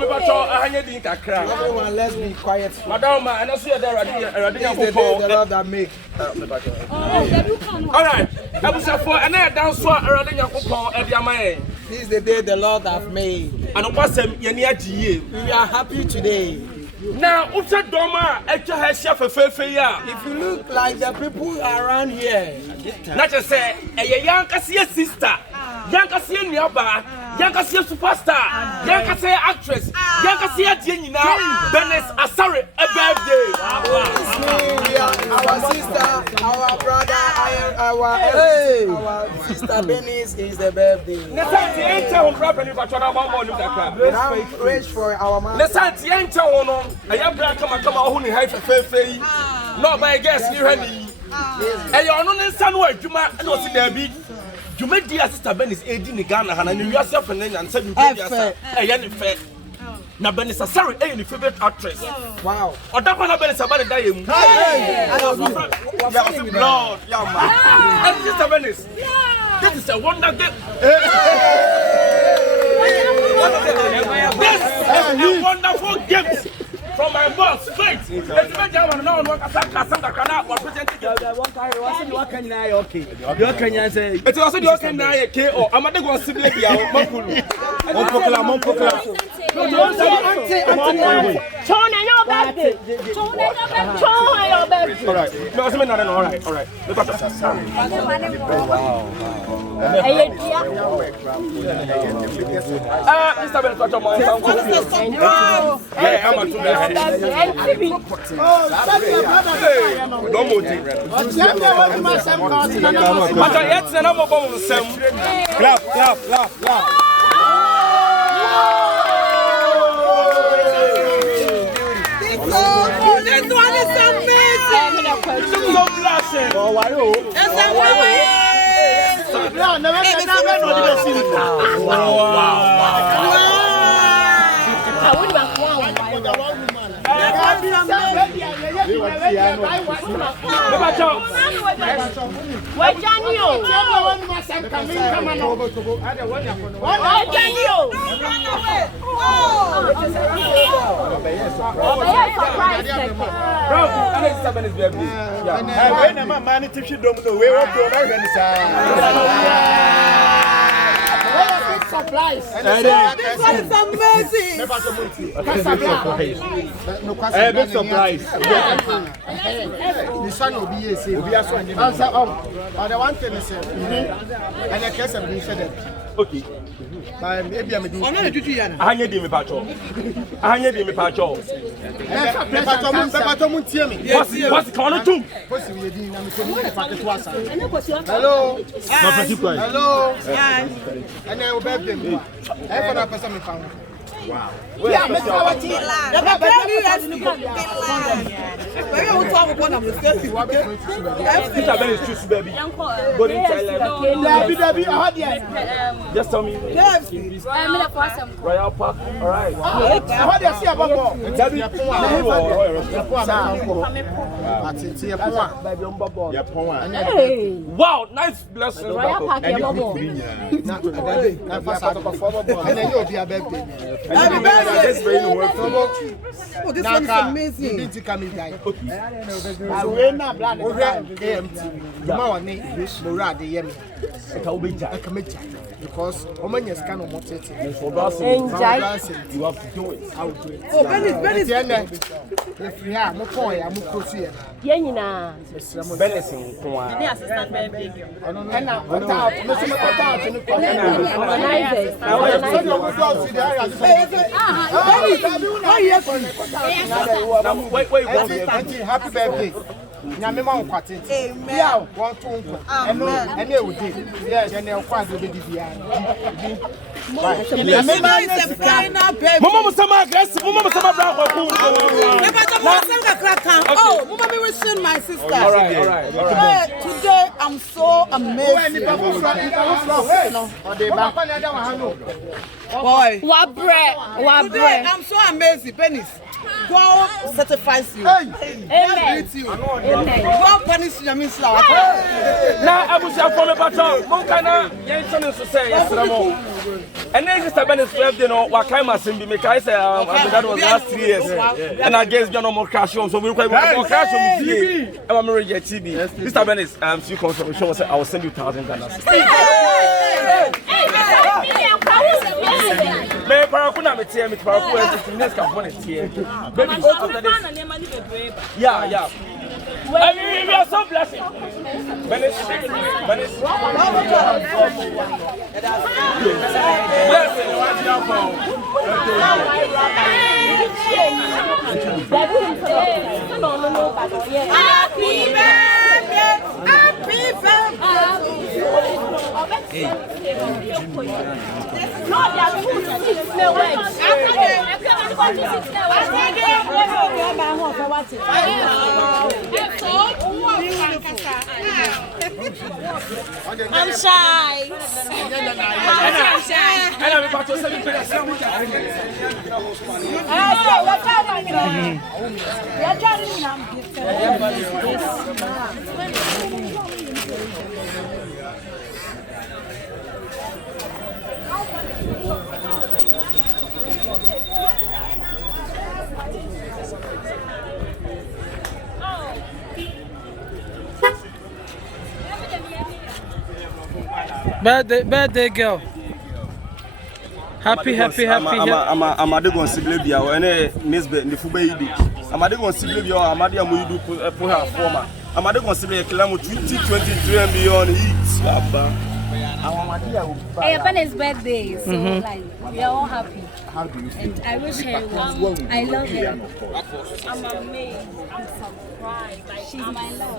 me pacho ahanye din kakra. Everyone, let's be quiet. Madam, and also the Lord that make. All right. I was for and I dance for Radin Yakupon and Yamae. This is the day the Lord have made. And what's them Yania? We are happy today. Now, Uta Doma, Echa has chef a fair. If you look like the people around here, Not just say a young Cassia sister, young Cassia Nyaba, young Cassia superstar, young Cassia actress, young Cassia Jenina, Bernice Asare, a birthday. our sister, our brother, our sister Bernice is the birthday. Now praise for our man. I am black, come on, who have a fair. No, my guess, you honey. And you're not in some way, you might not see there be. You made the sister Bernice 18 in Ghana, and you yourself and said you did yourself a young fair. Now, Bernice Asare, a favorite actress. Wow. Or that one, Bernice about a day. Lord, young man. And sister Bernice, this is a wonder. This is a wonderful gift. From my boss, faith. Let's make them know what I was presenting. It's also the okay or I'm not going to see the Clap. This one is amazing. So blushing. Oh, why? Surprise. This one is amazing. Big surprise. The son will be a safe. The one thing is, and I guess I'm being said. Okay. Maybe I'm doing. I need me pacho. What's going to? Hello. Hello. And I will beg them. Every person we found. Wow. Yeah, Miss Howard. Just tell me. Royal Park. All right. Wow, nice blessing. Royal Park. Oh, this one is amazing. Because you have to do it. I will do it. Oh, Bernice. If we have no point, I'm going to Bernice. Happy birthday. Nyamema nkwate. Yeah, one two. And it would be. Yes, and they'll quite do the DVR. Mama Sama aggressive. Mama Sama brown. Oh, Mama, we will send my sister. All right. Today I'm so amazed. Boy, what bread? Today I'm so amazed, Bernice. God certifies you. Amen. God punish you, means now. Now, I wish I from a patrol. Monkana, Yanson is to say, and then Sister Bernice, you know, what kind of thing make I say that was last 3 years. And I guess you know more cash on, so we'll more cash on TV. I'm a radio TV. Sister Bernice, she comes from show us I will send you 1,000 Ghana. Me parakuna me tie me parakuna next company tie. Baby go to the yeah. I mean, we are so blessed. Bernice. I'm shy. Birthday girl. Happy. I'm a degon siblebia and Miss the Fubaidi. I'm a degon siblebia, I'm a degon Puha former. I'm a degon siblebia, Kilamo 2023 and beyond eats. Hey, Bernice's birthday, so like we are all happy. How do you feel? And I wish her well. I love her. I'm amazed. I'm surprised. Like, she's my love.